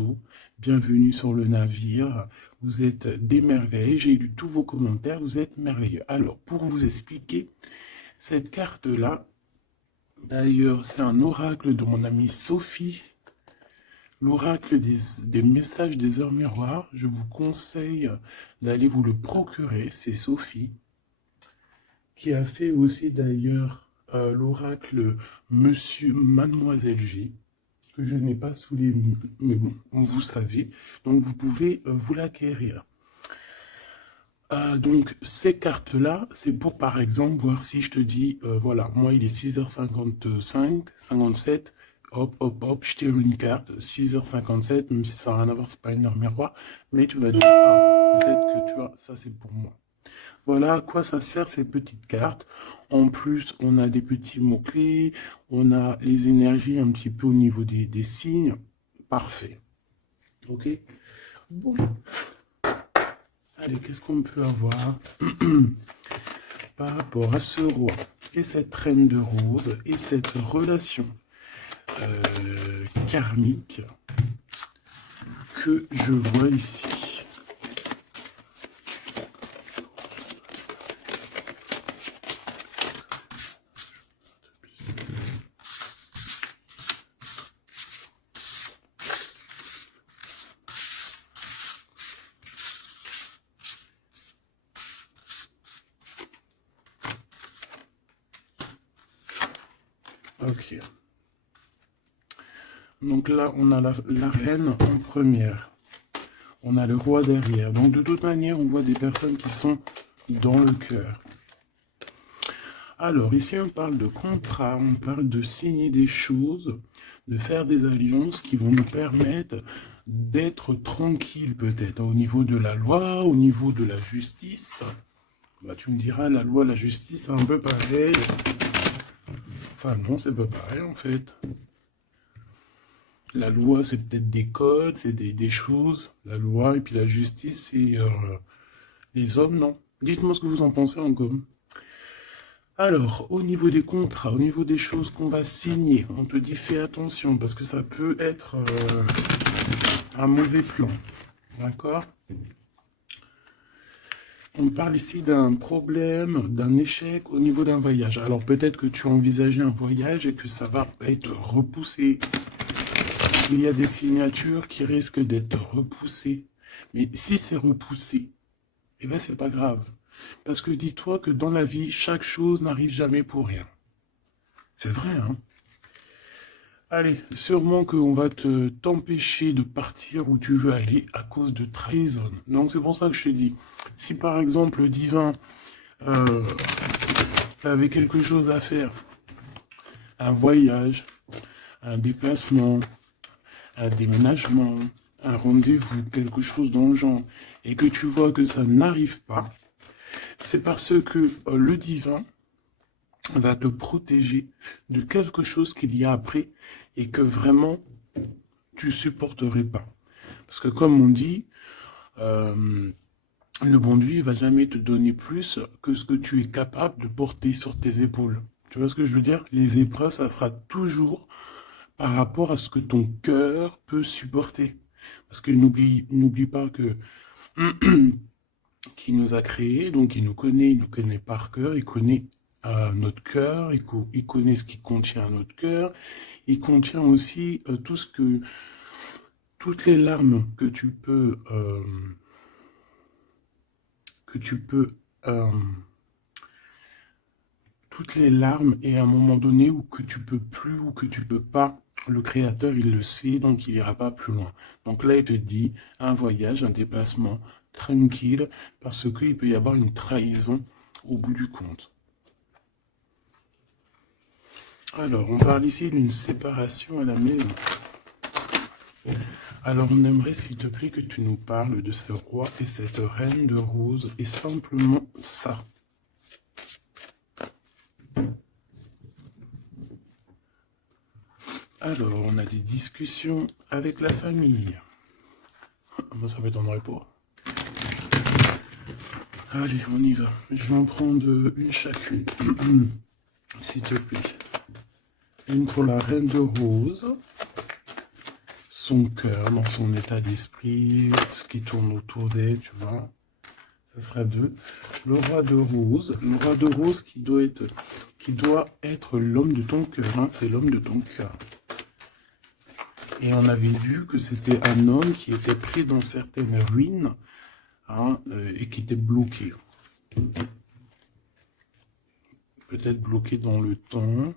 bateau. Bienvenue sur le navire. Vous êtes des merveilles. J'ai lu tous vos commentaires. Vous êtes merveilleux. Alors, pour vous expliquer, cette carte-là, d'ailleurs, c'est un oracle de mon amie Sophie. L'oracle des messages des heures miroirs. Je vous conseille d'aller vous le procurer. C'est Sophie, qui a fait aussi d'ailleurs l'oracle Monsieur Mademoiselle G, que je n'ai pas sous les yeux, mais bon, vous savez, donc vous pouvez vous l'acquérir. Donc ces cartes-là, c'est pour par exemple voir si je te dis, voilà, moi il est 6h55, 57, hop, hop, hop, je tire une carte, 6h57, même si ça n'a rien à voir, c'est pas une heure miroir, mais tu vas dire, ah, peut-être que tu vois, ça c'est pour moi. Voilà à quoi ça sert ces petites cartes. En plus, on a des petits mots-clés, on a les énergies un petit peu au niveau des signes. Parfait. Ok? Bon. Allez, qu'est-ce qu'on peut avoir par rapport à ce roi et cette reine de rose et cette relation karmique que je vois ici. Ok. Donc là, on a la reine en première. On a le roi derrière. Donc de toute manière, on voit des personnes qui sont dans le cœur. Alors ici, on parle de contrat, on parle de signer des choses, de faire des alliances qui vont nous permettre d'être tranquilles peut-être au niveau de la loi, au niveau de la justice. Bah, tu me diras, la loi, la justice, c'est un peu pareil. Enfin non, c'est pas pareil en fait. La loi, c'est peut-être des codes, c'est des choses. La loi et puis la justice, c'est les hommes, non? Dites-moi ce que vous en pensez en com. Alors, au niveau des contrats, au niveau des choses qu'on va signer, on te dit fais attention parce que ça peut être un mauvais plan. D'accord? On parle ici d'un problème, d'un échec au niveau d'un voyage. Alors peut-être que tu as envisagé un voyage et que ça va être repoussé. Il y a des signatures qui risquent d'être repoussées. Mais si c'est repoussé, eh bien c'est pas grave. Parce que dis-toi que dans la vie, chaque chose n'arrive jamais pour rien. C'est vrai, hein? Allez, sûrement qu'on va t'empêcher de partir où tu veux aller à cause de trahison. Donc c'est pour ça que je te dis, si par exemple le divin avait quelque chose à faire, un voyage, un déplacement, un déménagement, un rendez-vous, quelque chose dans le genre, et que tu vois que ça n'arrive pas, c'est parce que le divin va te protéger de quelque chose qu'il y a après et que vraiment tu supporterais pas. Parce que comme on dit, le bon Dieu ne va jamais te donner plus que ce que tu es capable de porter sur tes épaules. Tu vois ce que je veux dire? Les épreuves, ça sera toujours par rapport à ce que ton cœur peut supporter. Parce que n'oublie pas que qui nous a créés, donc il nous connaît par cœur, il connaît notre cœur, il connaît ce qui contient notre cœur, il contient aussi toutes les larmes que tu peux, euh, toutes les larmes et à un moment donné où que tu peux plus ou que tu peux pas, le créateur il le sait, donc il ira pas plus loin. Donc là il te dit un voyage, un déplacement tranquille, parce qu'il peut y avoir une trahison au bout du compte. Alors, on parle ici d'une séparation à la maison. Alors, on aimerait, s'il te plaît, que tu nous parles de ce roi et cette reine de rose, et simplement ça. Alors, on a des discussions avec la famille. Moi, ça m'étonnerait pas. Allez, on y va. Je vais en prendre une chacune. S'il te plaît. Une pour la reine de rose. son cœur, dans son état d'esprit, ce qui tourne autour d'elle, tu vois. Ça sera 2. Le roi de rose. Le roi de rose qui doit être l'homme de ton cœur. Hein, c'est l'homme de ton cœur. Et on avait vu que c'était un homme qui était pris dans certaines ruines, hein, et qui était bloqué. Peut-être bloqué dans le temps.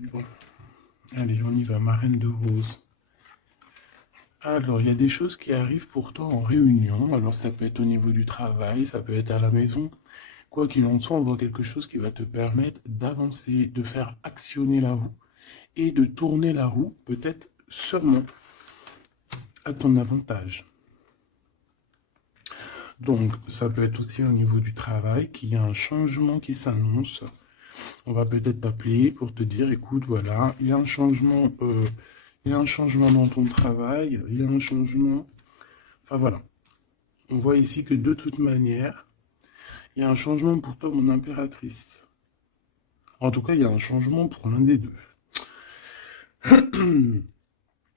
Bon. Allez, on y va. Marraine de rose. Alors, il y a des choses qui arrivent pour toi en réunion. Alors, ça peut être au niveau du travail, ça peut être à la maison. Quoi qu'il en soit, on voit quelque chose qui va te permettre d'avancer, de faire actionner la roue et de tourner la roue, peut-être seulement à ton avantage. Donc, ça peut être aussi au niveau du travail qu'il y a un changement qui s'annonce. On va peut-être t'appeler pour te dire, écoute, voilà, il y a un changement... il y a un changement dans ton travail, il y a un changement... Enfin voilà. On voit ici que de toute manière, il y a un changement pour toi, mon impératrice. En tout cas, il y a un changement pour l'un des deux.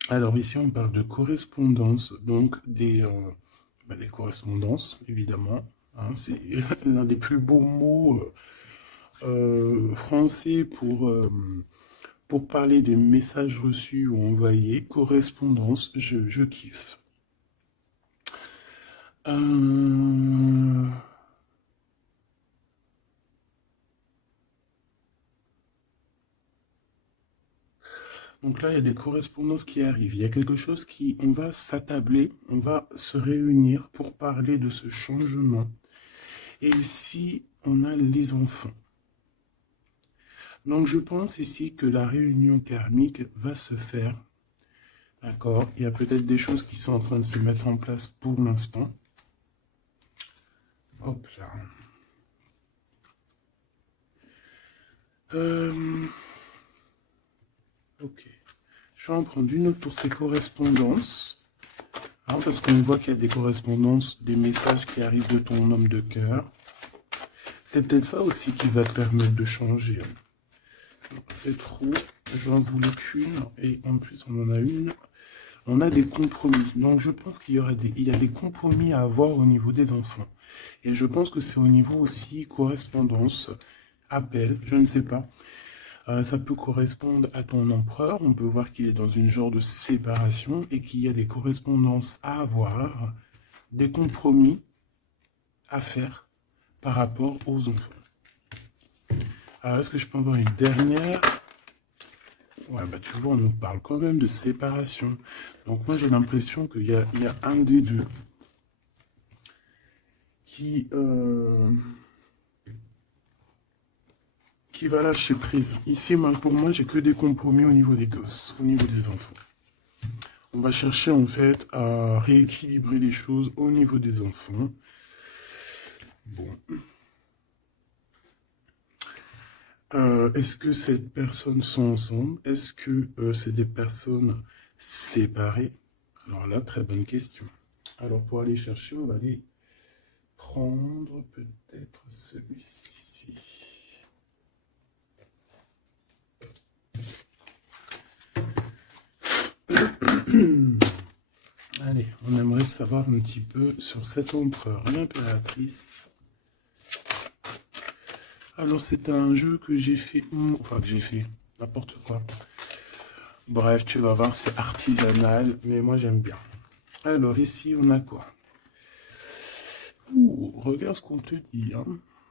Alors ici, on parle de correspondance, donc des correspondances, évidemment. Hein, c'est l'un des plus beaux mots français pour parler des messages reçus ou envoyés. Correspondance, je kiffe. Donc là, il y a des correspondances qui arrivent. Il y a quelque chose on va s'attabler, on va se réunir pour parler de ce changement. Et ici, on a les enfants. Donc je pense ici que la réunion karmique va se faire. D'accord? Il y a peut-être des choses qui sont en train de se mettre en place pour l'instant. Hop là. Ok. Je vais en prendre une autre pour ces correspondances. Hein, parce qu'on voit qu'il y a des correspondances, des messages qui arrivent de ton homme de cœur. C'est peut-être ça aussi qui va te permettre de changer. C'est trop. Je n'en voulais qu'une. Et en plus, on en a une. On a des compromis. Donc, je pense qu'il y a des compromis à avoir au niveau des enfants. Et je pense que c'est au niveau aussi correspondance, appel, je ne sais pas. Ça peut correspondre à ton empereur. On peut voir qu'il est dans une genre de séparation et qu'il y a des correspondances à avoir, des compromis à faire par rapport aux enfants. Alors, est-ce que je peux avoir une dernière? Ouais, bah tu vois, on nous parle quand même de séparation. Donc moi, j'ai l'impression qu'il y a un des deux qui va lâcher prise. Ici, pour moi, j'ai que des compromis au niveau des gosses, au niveau des enfants. On va chercher en fait à rééquilibrer les choses au niveau des enfants. Bon. Est-ce que ces personnes sont ensemble? Est-ce que c'est des personnes séparées? Alors là, très bonne question. Alors pour aller chercher, on va aller prendre peut-être celui-ci. Allez, on aimerait savoir un petit peu sur cet empereur, l'impératrice. Alors c'est un jeu que j'ai fait, enfin que j'ai fait, n'importe quoi. Bref, tu vas voir, c'est artisanal, mais moi j'aime bien. Alors ici, on a quoi? Regarde ce qu'on te dit. Hein.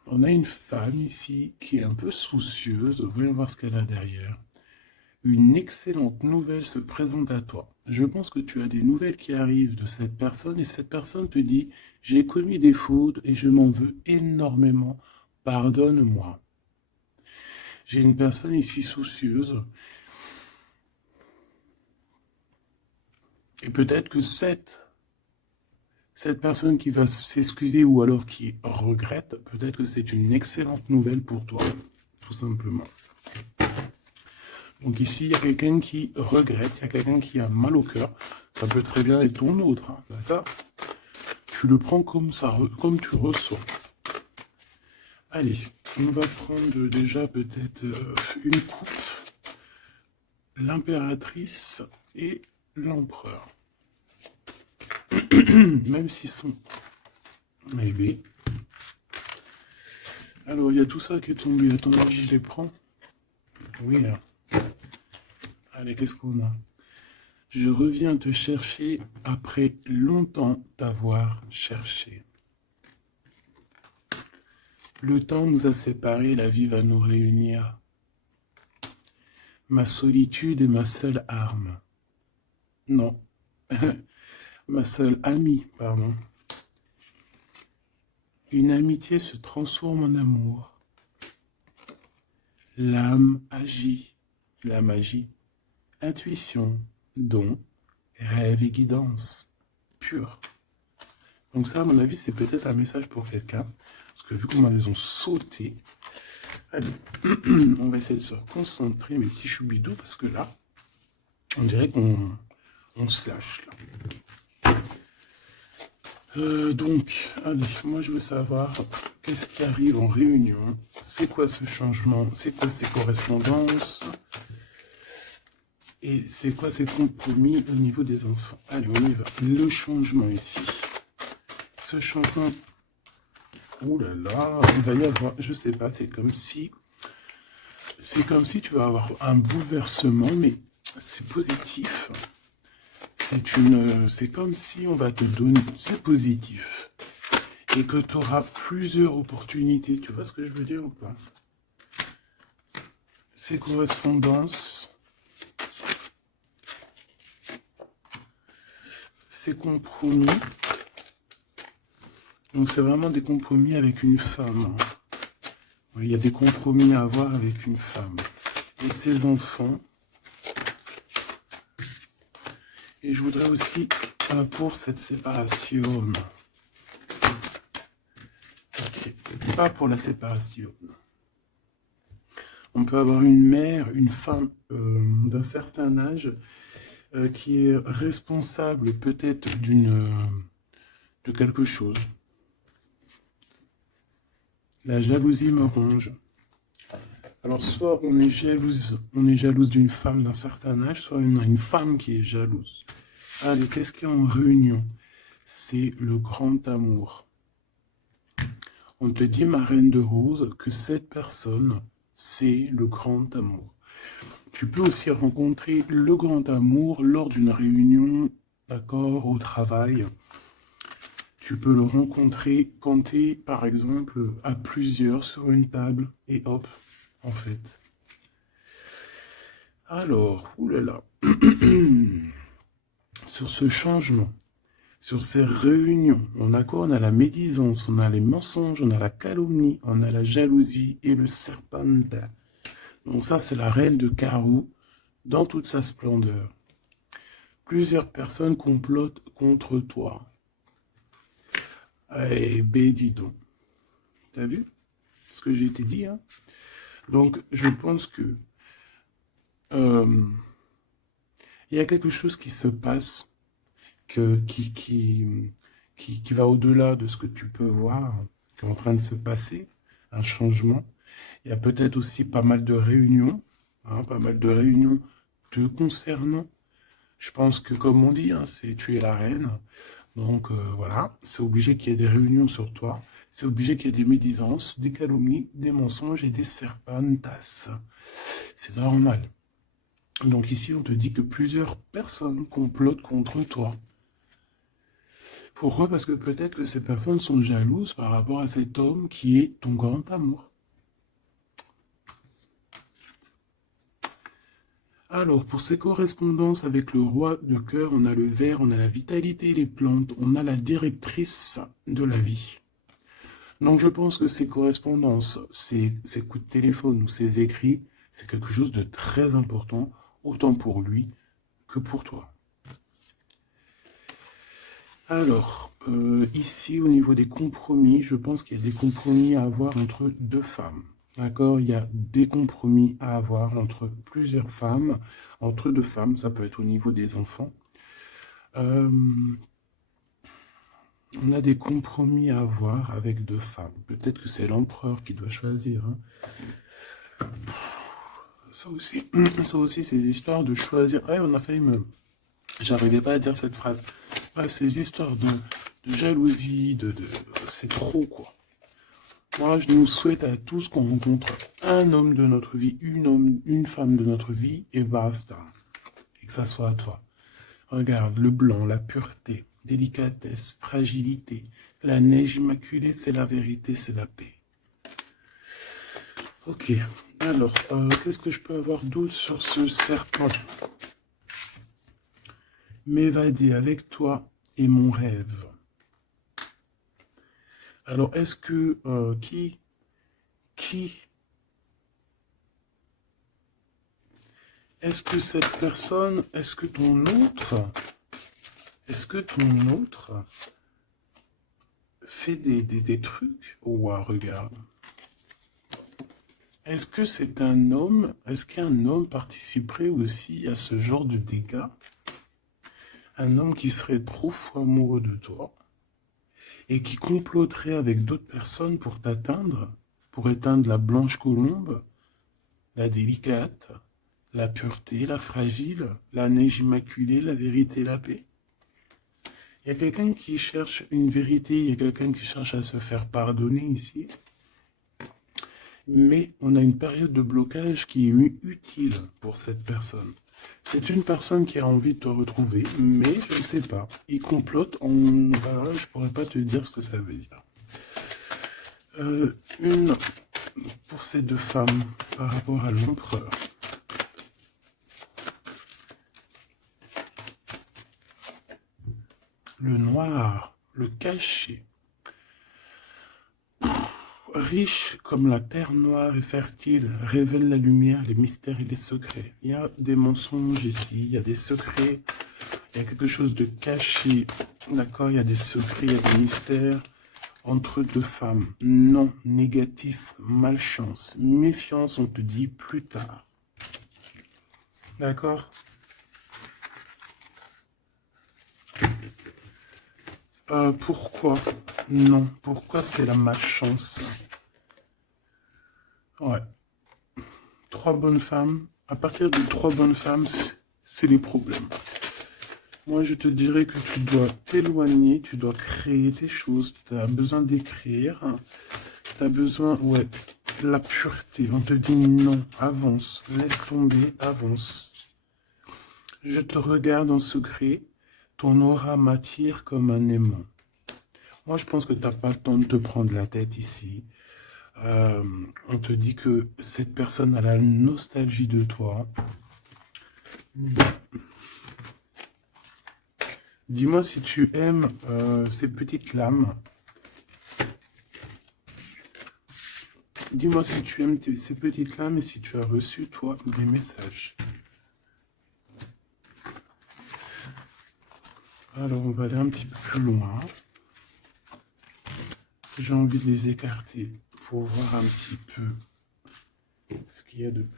On a une femme ici qui est un peu soucieuse. Voyons voir ce qu'elle a derrière. Une excellente nouvelle se présente à toi. Je pense que tu as des nouvelles qui arrivent de cette personne et cette personne te dit « J'ai commis des fautes et je m'en veux énormément. Pardonne-moi. » J'ai une personne ici soucieuse. Et peut-être que cette personne qui va s'excuser ou alors qui regrette, peut-être que c'est une excellente nouvelle pour toi, tout simplement. Donc ici, il y a quelqu'un qui regrette, il y a quelqu'un qui a mal au cœur. Ça peut très bien être ton autre, hein, d'accord? Tu le prends comme ça, comme tu ressens. Allez, on va prendre déjà peut-être une coupe. L'impératrice et l'empereur. Même s'ils sont maybe. Alors, il y a tout ça qui est tombé. À ton avis, je les prends? Oui, hein. Allez, qu'est-ce qu'on a? Je reviens te chercher après longtemps t'avoir cherché. Le temps nous a séparés, la vie va nous réunir. Ma solitude est ma seule arme. Non, ma seule amie, pardon. Une amitié se transforme en amour. L'âme agit, la magie, intuition, don, rêve et guidance, pure. Donc ça, à mon avis, c'est peut-être un message pour quelqu'un. Parce que vu comment elles ont sauté, allez, on va essayer de se concentrer, mes petits choubidous, parce que là, on dirait qu'on se lâche, là. Donc, allez, moi je veux savoir qu'est-ce qui arrive en réunion, c'est quoi ce changement, c'est quoi ces correspondances, et c'est quoi ces compromis au niveau des enfants. Allez, on y va. Le changement ici. Ce changement, oh là là, il va y avoir, je sais pas, c'est comme si tu vas avoir un bouleversement, mais c'est positif. C'est comme si on va te donner, c'est positif, et que tu auras plusieurs opportunités. Tu vois ce que je veux dire ou pas? Ces correspondances, ces compromis, donc c'est vraiment des compromis avec une femme. Oui, il y a des compromis à avoir avec une femme. Et ses enfants. Et je voudrais aussi, pour cette séparation, okay, pas pour la séparation. On peut avoir une mère, une femme d'un certain âge qui est responsable peut-être de quelque chose. La jalousie me ronge. Alors soit on est jalouse d'une femme d'un certain âge, soit on a une femme qui est jalouse. Allez, qu'est-ce qu'il y a en réunion? C'est le grand amour. On te dit, ma reine de rose, que cette personne, c'est le grand amour. Tu peux aussi rencontrer le grand amour lors d'une réunion, d'accord, au travail. Tu peux le rencontrer quand tu es, par exemple, à plusieurs sur une table, et hop, en fait. Alors, oulala, sur ce changement, sur ces réunions, on a quoi? On a la médisance, on a les mensonges, on a la calomnie, on a la jalousie et le serpentin. Donc ça, c'est la reine de carreau dans toute sa splendeur. Plusieurs personnes complotent contre toi. Eh ben, dis donc. T'as vu ce que j'ai été dit, hein? Donc, je pense que il y a quelque chose qui se passe qui va au-delà de ce que tu peux voir, qui est en train de se passer, un changement. Il y a peut-être aussi pas mal de réunions, hein, pas mal de réunions te concernant. Je pense que, comme on dit, hein, c'est tu es la reine. Donc voilà, c'est obligé qu'il y ait des réunions sur toi. C'est obligé qu'il y ait des médisances, des calomnies, des mensonges et des serpentas. C'est normal. Donc ici, on te dit que plusieurs personnes complotent contre toi. Pourquoi? Parce que peut-être que ces personnes sont jalouses par rapport à cet homme qui est ton grand amour. Alors, pour ces correspondances avec le roi de cœur, on a le ver, on a la vitalité, les plantes, on a la directrice de la vie. Donc, je pense que ces correspondances, ces coups de téléphone ou ces écrits, c'est quelque chose de très important, autant pour lui que pour toi. Alors, ici, au niveau des compromis, je pense qu'il y a des compromis à avoir entre deux femmes. D'accord? Il y a des compromis à avoir entre plusieurs femmes, entre deux femmes, ça peut être au niveau des enfants. On a des compromis à avoir avec deux femmes. Peut-être que c'est l'empereur qui doit choisir. Hein. Ça aussi, ces histoires de choisir. Ah, on a failli me J'arrivais pas à dire cette phrase. Bref, ces histoires de jalousie, c'est trop, quoi. Moi, je nous souhaite à tous qu'on rencontre un homme de notre vie, une femme de notre vie, et basta. Et que ça soit à toi. Regarde, le blanc, la pureté, délicatesse, fragilité. La neige immaculée, c'est la vérité, c'est la paix. Ok, alors, qu'est-ce que je peux avoir d'autre sur ce serpent? M'évader avec toi est mon rêve. Alors, est-ce que, est-ce que cette personne, est-ce que ton autre fait des trucs? Ouah, regarde. Est-ce que c'est un homme? Est-ce qu'un homme participerait aussi à ce genre de dégâts? Un homme qui serait trop fou amoureux de toi et qui comploterait avec d'autres personnes pour t'atteindre, pour éteindre la blanche colombe, la délicate, la pureté, la fragile, la neige immaculée, la vérité, la paix. Il y a quelqu'un qui cherche une vérité, il y a quelqu'un qui cherche à se faire pardonner ici. Mais on a une période de blocage qui est utile pour cette personne. C'est une personne qui a envie de te retrouver, mais je ne sais pas. Il complote, voilà, je pourrais pas te dire ce que ça veut dire. Une pour ces deux femmes par rapport à l'empereur. Le noir, le caché. Riche comme la terre noire et fertile, révèle la lumière, les mystères et les secrets. Il y a des mensonges ici, il y a des secrets, il y a quelque chose de caché, d'accord? Il y a des secrets, il y a des mystères entre deux femmes. Non, négatif, malchance, méfiance, on te dit plus tard. D'accord? Pourquoi? Non, pourquoi c'est la malchance? Ouais. Trois bonnes femmes. À partir de trois bonnes femmes, c'est les problèmes. Moi, je te dirais que tu dois t'éloigner, tu dois créer tes choses. Tu as besoin d'écrire. Tu as besoin, ouais, de la pureté. On te dit non, avance, laisse tomber, avance. Je te regarde en secret. Ton aura m'attire comme un aimant. Moi, je pense que tu n'as pas le temps de te prendre la tête ici. On te dit que cette personne a la nostalgie de toi. Dis-moi si tu aimes ces petites lames. Dis-moi si tu aimes ces petites lames et si tu as reçu, toi, des messages. Alors, on va aller un petit peu plus loin. J'ai envie de les écarter pour voir un petit peu ce qu'il y a de plus.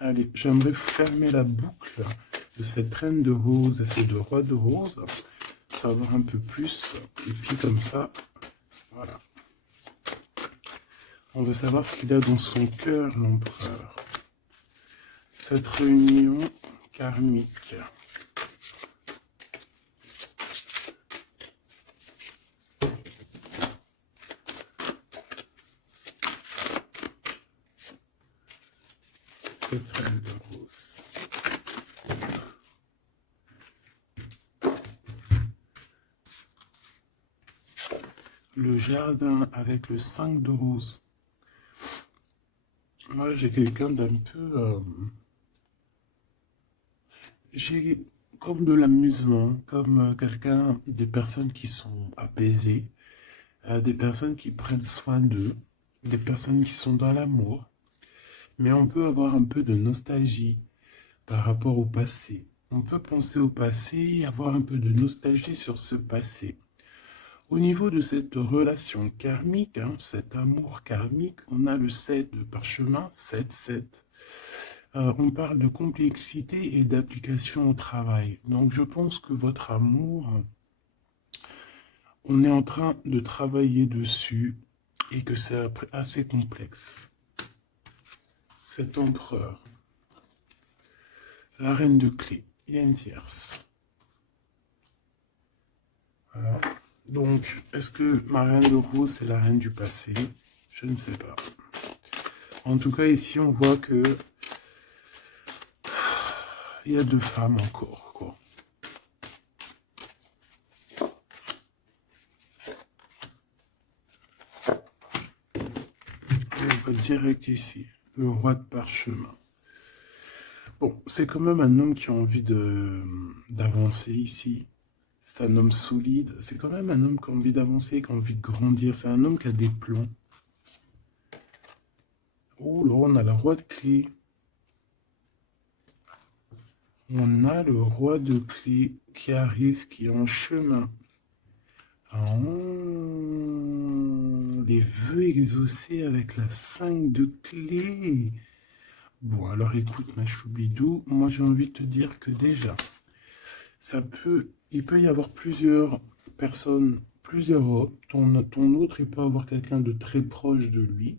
Allez, j'aimerais fermer la boucle de cette reine de rose et ces deux rois de rose, savoir un peu plus, et puis comme ça, voilà. On veut savoir ce qu'il a dans son cœur, l'empereur. Cette réunion karmique. Cette reine de rose. Le jardin avec le 5 de rose. Moi, j'ai quelqu'un d'un peu... j'ai comme de l'amusement, comme quelqu'un, des personnes qui sont apaisées, des personnes qui prennent soin d'eux, des personnes qui sont dans l'amour. Mais on peut avoir un peu de nostalgie par rapport au passé. On peut penser au passé et avoir un peu de nostalgie sur ce passé. Au niveau de cette relation karmique, cet amour karmique, on a le 7 de parchemin, 7. On parle de complexité et d'application au travail. Donc je pense que votre amour, On est en train de travailler dessus et que c'est assez complexe. Cet empereur, la reine de clé, il y a une tierce. Voilà. Donc, est-ce que ma reine de rose, c'est la reine du passé? Je ne sais pas. En tout cas, ici, on voit que il y a 2 femmes encore, quoi. Et on va direct ici, le roi de parchemin. Bon, c'est quand même un homme qui a envie d'avancer ici. C'est un homme solide. C'est quand même un homme qui a envie d'avancer, qui a envie de grandir. C'est un homme qui a des plans. Oh là, on a le roi de clé. On a le roi de clé qui arrive, qui est en chemin. Oh, les vœux exaucés avec la 5 de clé. Bon, alors écoute, ma choubidou, moi j'ai envie de te dire que déjà, il peut y avoir plusieurs personnes, plusieurs hommes. Ton autre, il peut avoir quelqu'un de très proche de lui.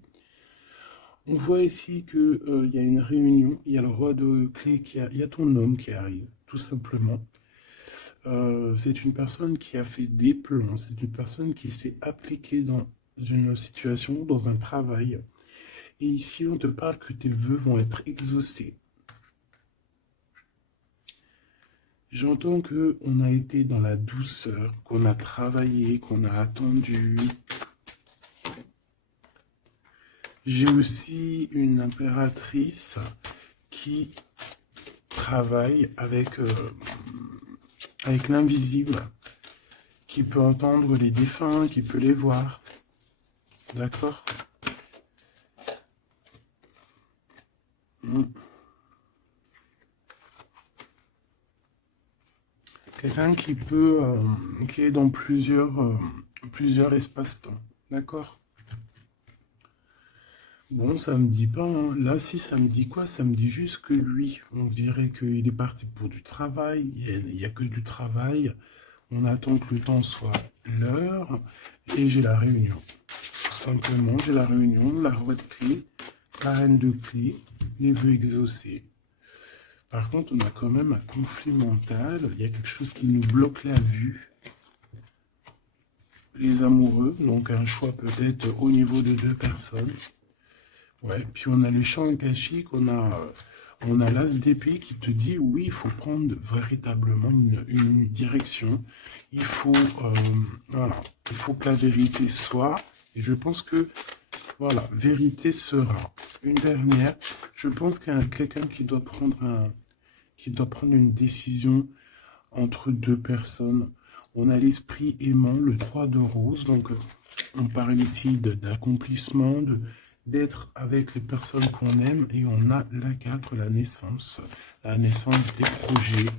On voit ici que il y a une réunion, il y a le roi de clé il y a ton homme qui arrive, tout simplement. C'est une personne qui a fait des plans, c'est une personne qui s'est appliquée dans une situation, dans un travail. Et ici, on te parle que tes vœux vont être exaucés. J'entends que on a été dans la douceur, qu'on a travaillé, qu'on a attendu. J'ai aussi une impératrice qui travaille avec l'invisible, qui peut entendre les défunts, qui peut les voir. D'accord? Quelqu'un qui qui est dans plusieurs espaces-temps. D'accord? Bon, ça me dit pas, hein. Là, si, ça me dit quoi? Ça me dit juste que lui, on dirait qu'il est parti pour du travail. Il y a que du travail. On attend que le temps soit l'heure. Et j'ai la réunion. Tout simplement, j'ai la réunion, la roi de clé, la reine de clé, les vœux exaucés. Par contre, on a quand même un conflit mental. Il y a quelque chose qui nous bloque la vue. Les amoureux, donc un choix peut-être au niveau de 2 personnes. Ouais, puis on a les champs akashiques, on a l'as d'épée qui te dit oui, il faut prendre véritablement une direction. Il faut, voilà, il faut que la vérité soit. Et je pense que, voilà, vérité sera. Une dernière, je pense qu'il y a quelqu'un qui doit prendre une décision entre 2 personnes. On a l'esprit aimant, le 3 de rose, donc on parle ici d'accomplissement, d'être avec les personnes qu'on aime, et on a la 4, la naissance des projets,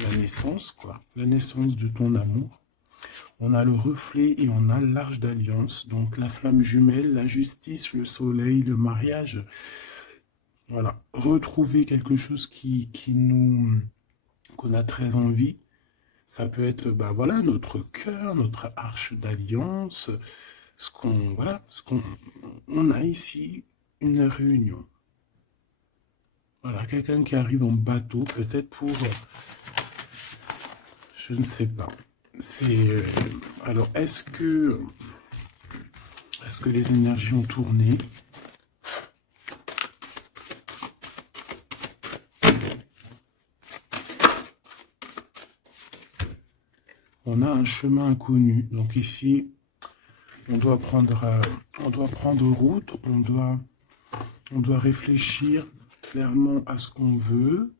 la naissance, quoi, la naissance de ton amour. On a le reflet et on a l'arche d'alliance, donc la flamme jumelle, la justice, le soleil, le mariage. Voilà, retrouver quelque chose qu'on a très envie. Ça peut être, bah voilà, notre cœur, notre arche d'alliance, on a ici une réunion. Voilà, quelqu'un qui arrive en bateau, peut-être pour, je ne sais pas. Alors, est-ce que les énergies ont tourné? On a un chemin inconnu. Donc ici, on doit prendre route, on doit réfléchir clairement à ce qu'on veut,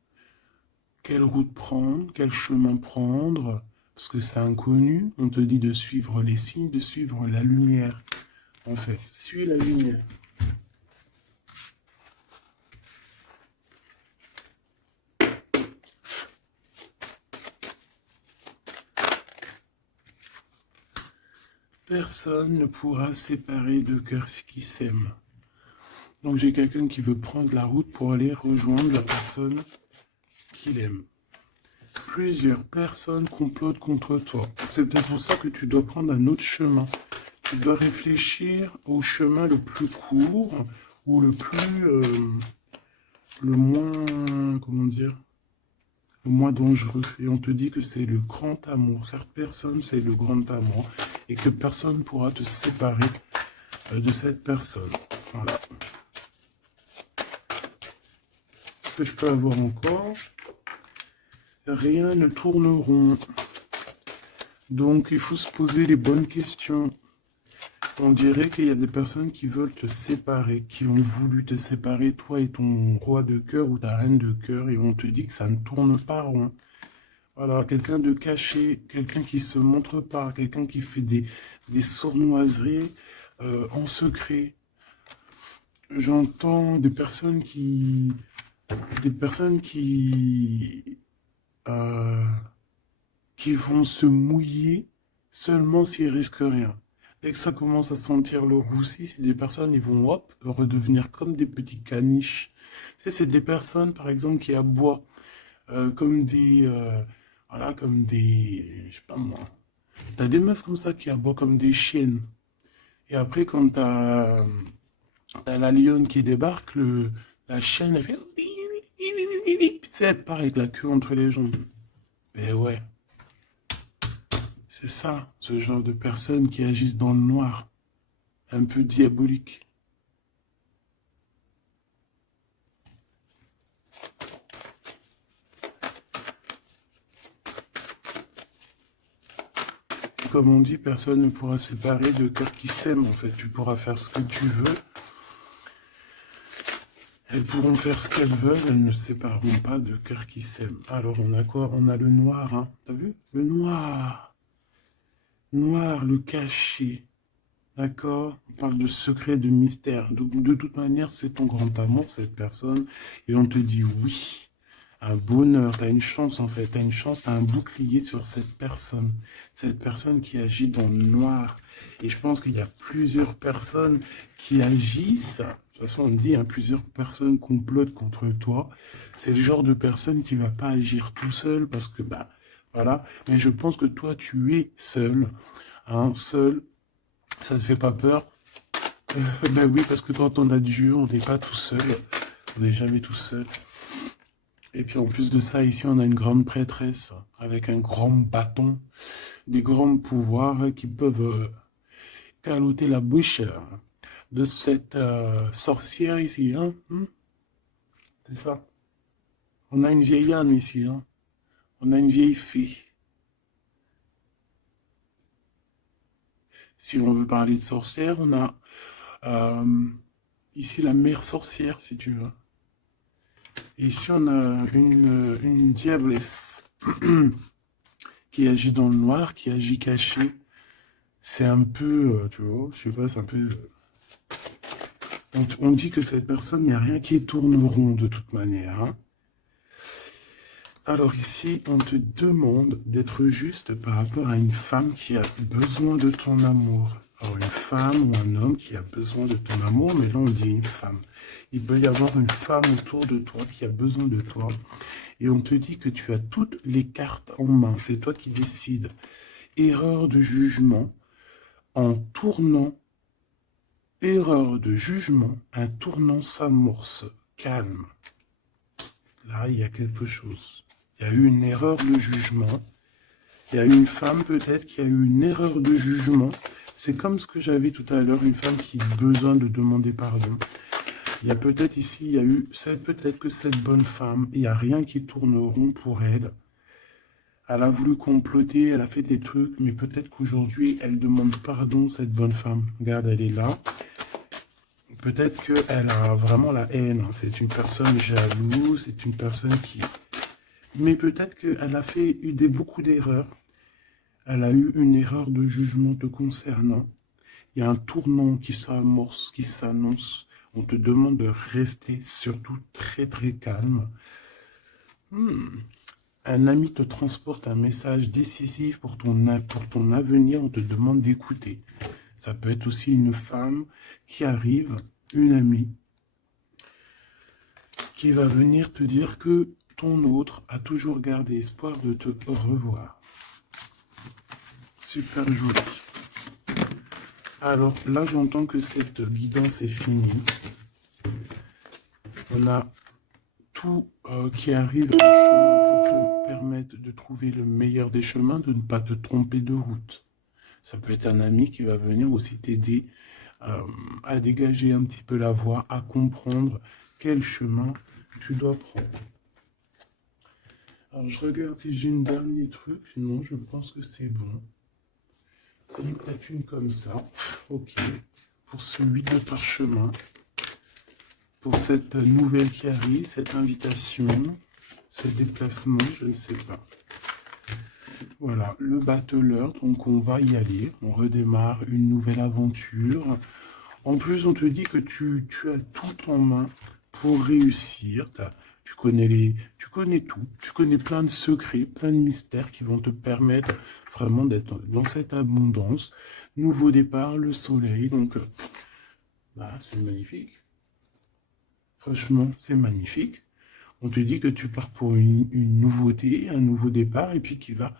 quelle route prendre, quel chemin prendre, parce que c'est inconnu. On te dit de suivre les signes, de suivre la lumière. En fait, suis la lumière. Personne ne pourra séparer deux cœurs qui s'aiment. Donc j'ai quelqu'un qui veut prendre la route pour aller rejoindre la personne qu'il aime. plusieurs personnes complotent contre toi. C'est peut-être pour ça que tu dois prendre un autre chemin. Tu dois réfléchir au chemin le plus court ou le moins, comment dire, le moins dangereux. Et on te dit que c'est le grand amour. Cette personne, c'est le grand amour. Et que personne ne pourra te séparer de cette personne. Voilà. Ce que je peux avoir encore, rien ne tourne rond. Donc, il faut se poser les bonnes questions. On dirait qu'il y a des personnes qui veulent te séparer, qui ont voulu te séparer, toi et ton roi de cœur ou ta reine de cœur, et on te dit que ça ne tourne pas rond. Voilà, quelqu'un de caché, quelqu'un qui se montre pas, quelqu'un qui fait des sournoiseries en secret. J'entends des personnes qui vont se mouiller seulement s'ils risquent rien. Dès que ça commence à sentir le roussi, c'est des personnes, ils vont hop, redevenir comme des petits caniches. Tu sais, c'est des personnes, par exemple, qui aboient comme voilà, comme des, je sais pas moi. T'as des meufs comme ça qui aboient comme des chiennes. Et après, quand t'as la lionne qui débarque, la chienne, elle fait, tu sais, elle part avec la queue entre les jambes. Mais ouais. C'est ça, ce genre de personnes qui agissent dans le noir, un peu diabolique. Comme on dit, personne ne pourra séparer de cœurs qui s'aiment, en fait. Tu pourras faire ce que tu veux. Elles pourront faire ce qu'elles veulent, elles ne sépareront pas de cœurs qui s'aiment. Alors, on a quoi? On a le noir, hein. T'as vu? Le noir. Noir, le caché. D'accord? On parle de secret, de mystère. De toute manière, c'est ton grand amour, cette personne. Et on te dit oui. Un bonheur, tu as une chance en fait. Tu as une chance, tu as un bouclier sur cette personne. Cette personne qui agit dans le noir. Et je pense qu'il y a plusieurs personnes qui agissent. De toute façon, on dit, hein, plusieurs personnes complotent contre toi. C'est le genre de personne qui ne va pas agir tout seul parce que, bah, voilà. Mais je pense que toi, tu es seul. Hein, seul. Ça ne te fait pas peur? Ben oui, parce que quand on a Dieu, on n'est pas tout seul. On n'est jamais tout seul. Et puis en plus de ça, ici, on a une grande prêtresse avec un grand bâton, des grands pouvoirs qui peuvent caloter la bouche de cette sorcière ici. Hein? C'est ça. On a une vieille âme ici. Hein? On a une vieille fée. Si on veut parler de sorcière, on a ici la mère sorcière, si tu veux. Et ici, on a une diablesse qui agit dans le noir, qui agit caché. C'est un peu, tu vois, je sais pas, c'est un peu... On dit que cette personne, il n'y a rien qui tourne rond de toute manière. Hein. Alors ici, on te demande d'être juste par rapport à une femme qui a besoin de ton amour. Alors une femme ou un homme qui a besoin de ton amour, mais là on dit une femme. Il peut y avoir une femme autour de toi qui a besoin de toi. Et on te dit que tu as toutes les cartes en main. C'est toi qui décides. Erreur de jugement en tournant. Erreur de jugement, un tournant s'amorce. Calme. Là, il y a quelque chose. Il y a eu une erreur de jugement. Il y a une femme peut-être qui a eu une erreur de jugement. C'est comme ce que j'avais tout à l'heure, une femme qui a besoin de demander pardon. Il y a peut-être ici, il y a eu, c'est peut-être que cette bonne femme, il n'y a rien qui tourne rond pour elle. Elle a voulu comploter, elle a fait des trucs, mais peut-être qu'aujourd'hui, elle demande pardon, cette bonne femme. Regarde, elle est là. Peut-être qu'elle a vraiment la haine. C'est une personne jalouse, c'est une personne qui... Mais peut-être qu'elle a fait beaucoup d'erreurs. Elle a eu une erreur de jugement te concernant. Il y a un tournant qui s'amorce, qui s'annonce. On te demande de rester surtout très très calme. Un ami te transporte un message décisif pour ton avenir. On te demande d'écouter. Ça peut être aussi une femme qui arrive, une amie, qui va venir te dire que ton autre a toujours gardé espoir de te revoir. Super joli. Alors là, j'entends que cette guidance est finie. On a tout qui arrive en chemin pour te permettre de trouver le meilleur des chemins, de ne pas te tromper de route. Ça peut être un ami qui va venir aussi t'aider à dégager un petit peu la voie, à comprendre quel chemin tu dois prendre. Alors je regarde si j'ai une dernier truc. Non, je pense que c'est bon. Si, peut-être une comme ça. Ok. Pour celui de parchemin. Pour cette nouvelle qui arrive, cette invitation, ce déplacement, je ne sais pas. Voilà, le battleur, donc on va y aller. On redémarre une nouvelle aventure. En plus, on te dit que tu as tout en main pour réussir. Tu connais tout. Tu connais plein de secrets, plein de mystères qui vont te permettre vraiment d'être dans cette abondance. Nouveau départ, le soleil. Donc, c'est magnifique. Franchement, c'est magnifique. On te dit que tu pars pour une nouveauté, un nouveau départ, et puis qui va